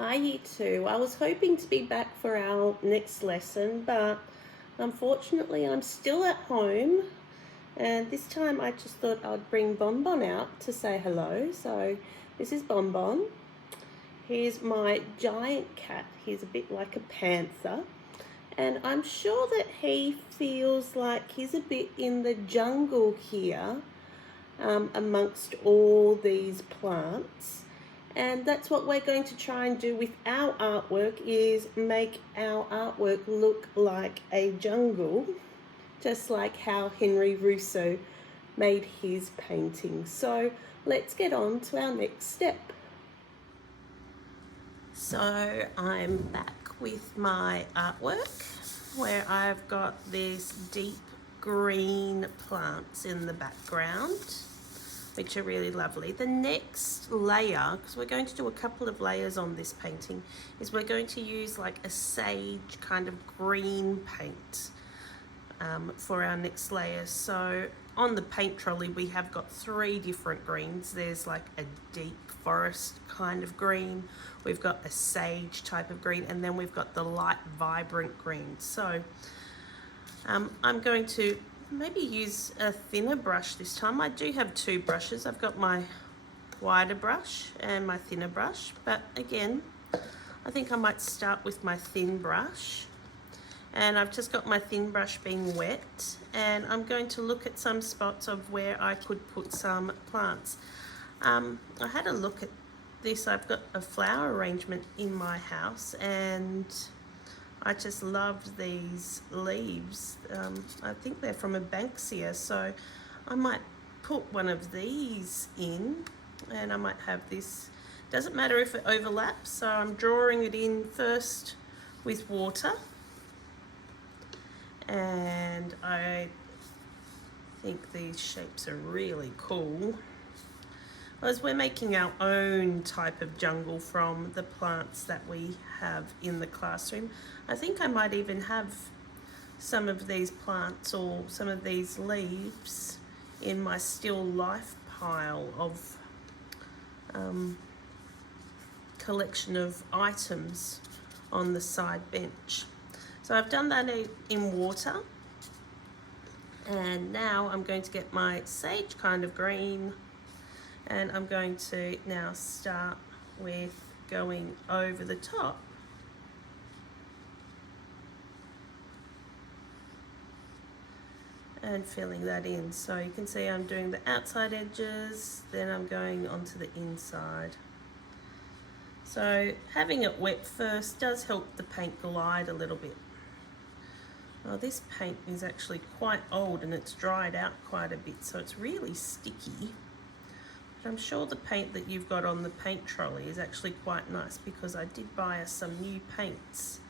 Hi, you two. I was hoping to be back for our next lesson, but unfortunately, I'm still at home. And this time, I just thought I'd bring Bonbon out to say hello. So, this is Bonbon. He's my giant cat. He's a bit like a panther. And I'm sure that he feels like he's a bit in the jungle here, amongst all these plants. And that's what we're going to try and do with our artwork, is make our artwork look like a jungle, just like how Henry Russo made his painting. So let's get on to our next step. So I'm back with my artwork where I've got these deep green plants in the background, which are really lovely. The next layer, because we're going to do a couple of layers on this painting, is we're going to use like a sage kind of green paint for our next layer. So on the paint trolley, we have got 3 different greens. There's like a deep forest kind of green, we've got a sage type of green, and then we've got the light vibrant green. So I'm going to maybe use a thinner brush this time. I do have 2 brushes. I've got my wider brush and my thinner brush, but again, I think I might start with my thin brush. And I've just got my thin brush being wet, and I'm going to look at some spots of where I could put some plants. I had a look at this. I've got a flower arrangement in my house, and I just loved these leaves. I think they're from a Banksia, so I might put one of these in, and I might have this. Doesn't matter if it overlaps, so I'm drawing it in first with water. And I think these shapes are really cool. As we're making our own type of jungle from the plants that we have in the classroom, I think I might even have some of these plants or some of these leaves in my still life pile of collection of items on the side bench. So I've done that in water, and now I'm going to get my sage kind of green, and I'm going to now start with going over the top. And filling that in. So you can see I'm doing the outside edges, then I'm going onto the inside. So having it wet first does help the paint glide a little bit. Oh, this paint is actually quite old and it's dried out quite a bit, so it's really sticky. But I'm sure the paint that you've got on the paint trolley is actually quite nice, because I did buy us some new paints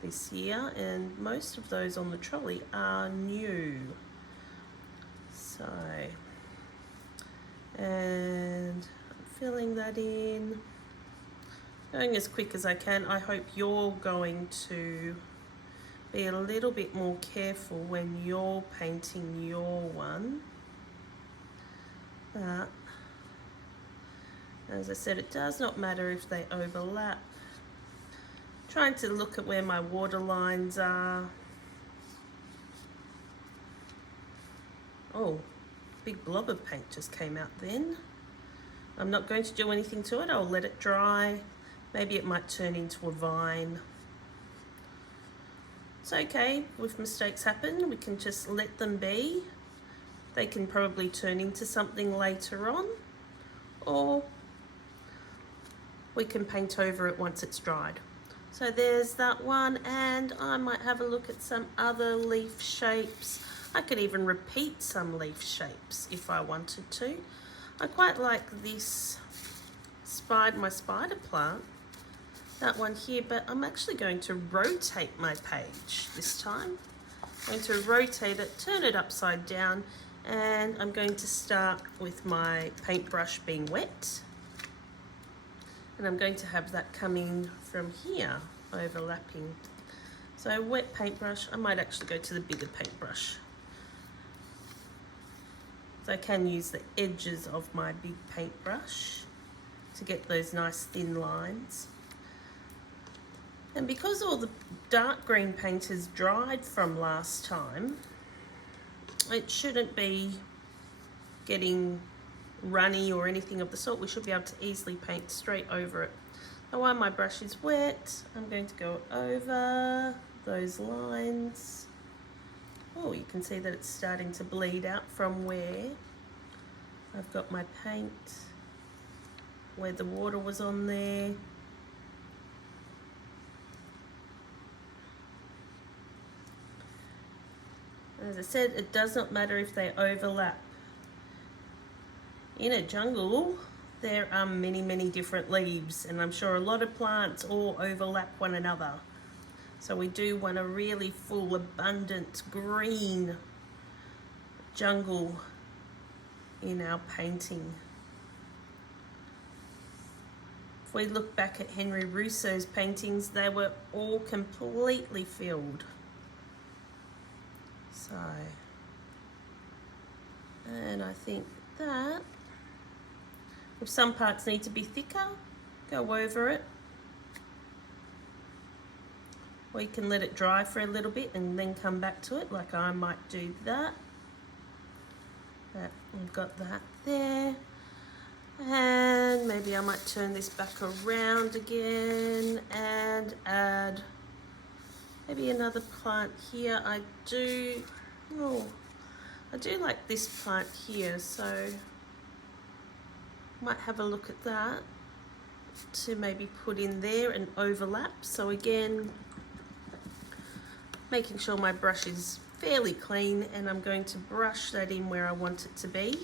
this year, and most of those on the trolley are new. So, and I'm filling that in, going as quick as I can. I hope you're going to be a little bit more careful when you're painting your one. But as I said, it does not matter if they overlap. Trying to look at where my water lines are. Oh, big blob of paint just came out then. I'm not going to do anything to it. I'll let it dry. Maybe it might turn into a vine. It's okay, if mistakes happen, we can just let them be. They can probably turn into something later on, or we can paint over it once it's dried. So there's that one, and I might have a look at some other leaf shapes. I could even repeat some leaf shapes if I wanted to. I quite like this my spider plant, that one here, but I'm actually going to rotate my page this time. I'm going to rotate it, turn it upside down, and I'm going to start with my paintbrush being wet. And I'm going to have that coming from here, overlapping. So wet paintbrush, I might actually go to the bigger paintbrush. So I can use the edges of my big paintbrush to get those nice thin lines. And because all the dark green paint is dried from last time, it shouldn't be getting runny or anything of the sort. We should be able to easily paint straight over it. Now while my brush is wet, I'm going to go over those lines. Oh, you can see that it's starting to bleed out from where I've got my paint, where the water was on there. As I said, it does not matter if they overlap. In a jungle, there are many, many different leaves, and I'm sure a lot of plants all overlap one another. So we do want a really full, abundant green jungle in our painting. If we look back at Henry Rousseau's paintings, they were all completely filled. So, and I think that if some parts need to be thicker, go over it. Or you can let it dry for a little bit and then come back to it, like I might do that. But we've got that there. And maybe I might turn this back around again and add maybe another plant here. I do like this plant here, so might have a look at that to maybe put in there and overlap. So again, making sure my brush is fairly clean, and I'm going to brush that in where I want it to be.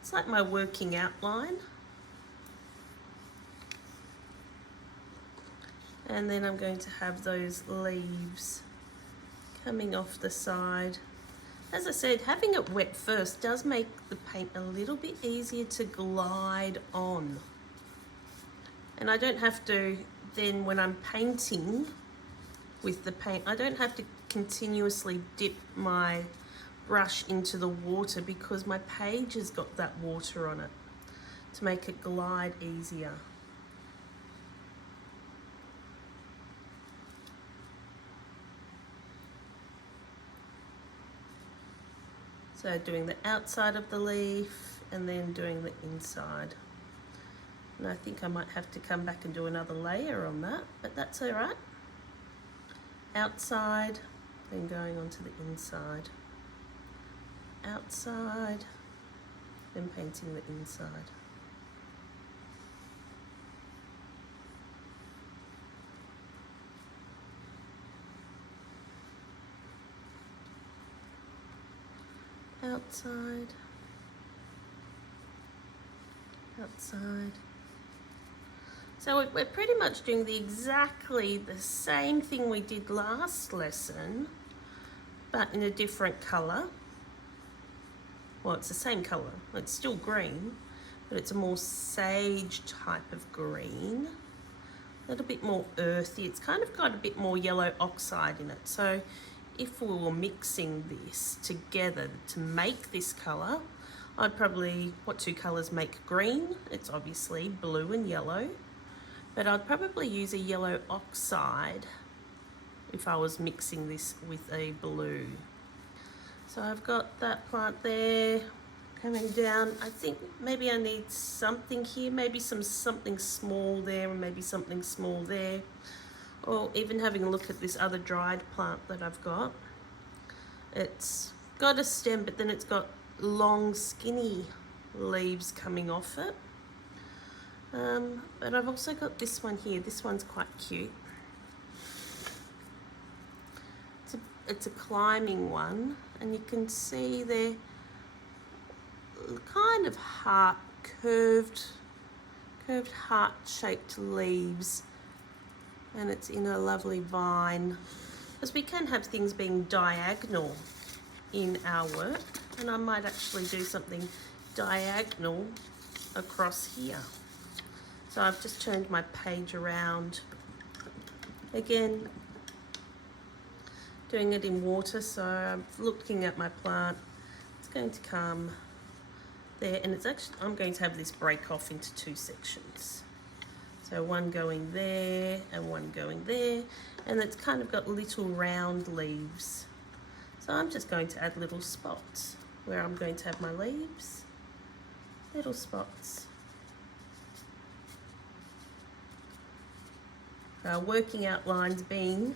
It's like my working outline. And then I'm going to have those leaves coming off the side. As I said, having it wet first does make the paint a little bit easier to glide on. And I don't have to, then when I'm painting with the paint, I don't have to continuously dip my brush into the water, because my page has got that water on it to make it glide easier. So doing the outside of the leaf and then doing the inside. And I think I might have to come back and do another layer on that, but that's all right. Outside, then going on to the inside. Outside, then painting the inside. Outside, outside. So we're pretty much doing exactly the same thing we did last lesson, but in a different colour. Well, it's the same colour, it's still green, but it's a more sage type of green. A little bit more earthy. It's kind of got a bit more yellow oxide in it. So if we were mixing this together to make this colour, I'd probably, what two colours make green? It's obviously blue and yellow, but I'd probably use a yellow oxide if I was mixing this with a blue. So I've got that plant there coming down. I think maybe I need something here, maybe something small there, and maybe something small there. Or even having a look at this other dried plant that I've got. It's got a stem, but then it's got long skinny leaves coming off it. But I've also got this one here. This one's quite cute. It's a climbing one, and you can see they're kind of curved heart-shaped leaves. And it's in a lovely vine, because we can have things being diagonal in our work, and I might actually do something diagonal across here. So I've just turned my page around again, doing it in water. So I'm looking at my plant, it's going to come there, and it's actually, I'm going to have this break off into two sections. So one going there and one going there, and it's kind of got little round leaves. So I'm just going to add little spots where I'm going to have my leaves, little spots. Working out lines being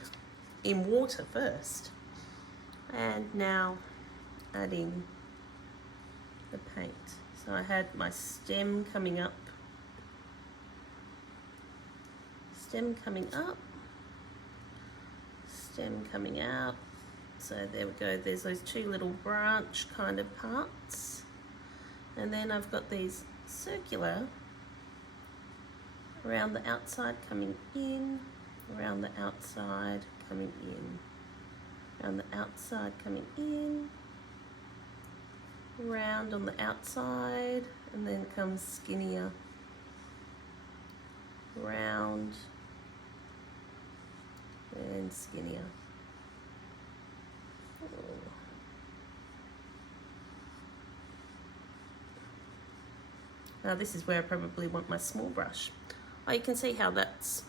in water first, and now adding the paint. So I had my stem coming up, stem coming up, stem coming out. So there we go, there's those two little branch kind of parts. And then I've got these circular around the outside coming in, around the outside coming in, around the outside coming in, round on the outside, and then comes skinnier, round, and skinnier. Now this is where I probably want my small brush. Oh, you can see how that's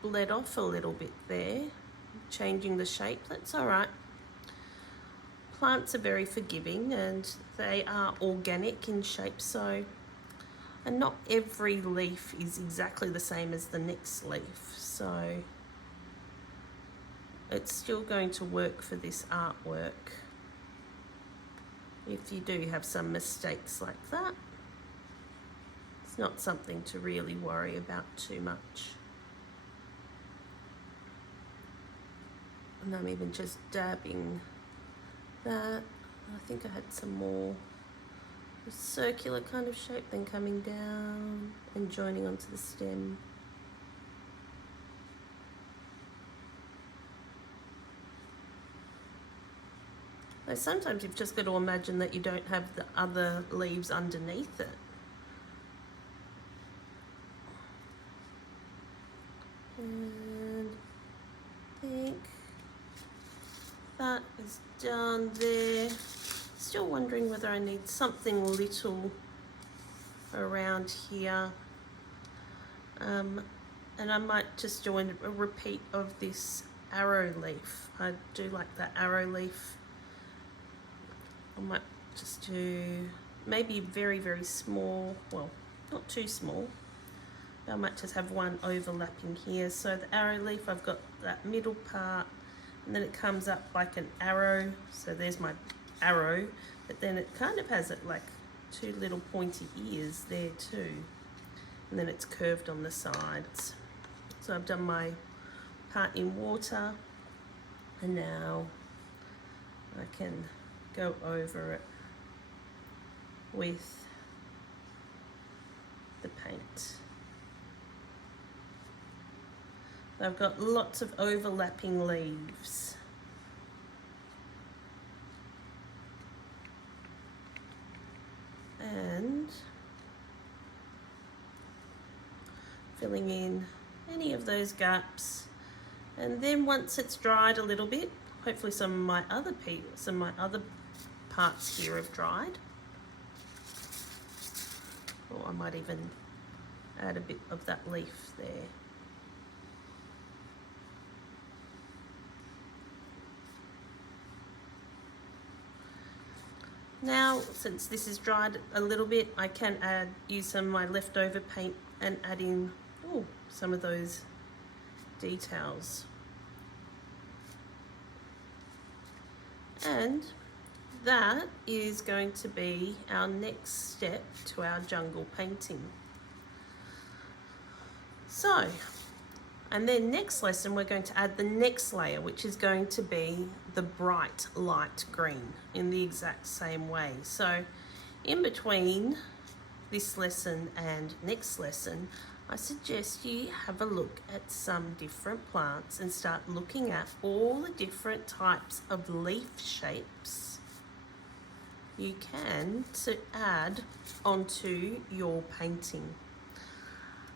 bled off a little bit there, changing the shape. That's all right. Plants are very forgiving and they are organic in shape, so, and not every leaf is exactly the same as the next leaf, so it's still going to work for this artwork. If you do have some mistakes like that, it's not something to really worry about too much. And I'm even just dabbing that. I think I had some more circular kind of shape, then coming down and joining onto the stem. Now, sometimes you've just got to imagine that you don't have the other leaves underneath it. And I think that is done there. Still wondering whether I need something little around here. And I might just do a repeat of this arrow leaf. I do like that arrow leaf. I might just do maybe very, very small, well, not too small. I might just have one overlapping here. So the arrow leaf, I've got that middle part, and then it comes up like an arrow. So there's my arrow, but then it kind of has it like two little pointy ears there too. And then it's curved on the sides. So I've done my part in water, and now I can go over it with the paint. I've got lots of overlapping leaves. And filling in any of those gaps. And then once it's dried a little bit, hopefully some of my other parts here have dried. Or I might even add a bit of that leaf there. Now, since this is dried a little bit, I can use some of my leftover paint and add in some of those details. And that is going to be our next step to our jungle painting. So, and then next lesson we're going to add the next layer, which is going to be the bright light green in the exact same way. So in between this lesson and next lesson, I suggest you have a look at some different plants and start looking at all the different types of leaf shapes you can to add onto your painting.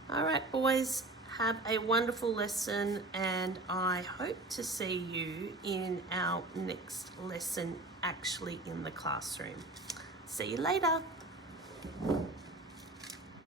All right, boys, have a wonderful lesson, and I hope to see you in our next lesson actually in the classroom. See you later.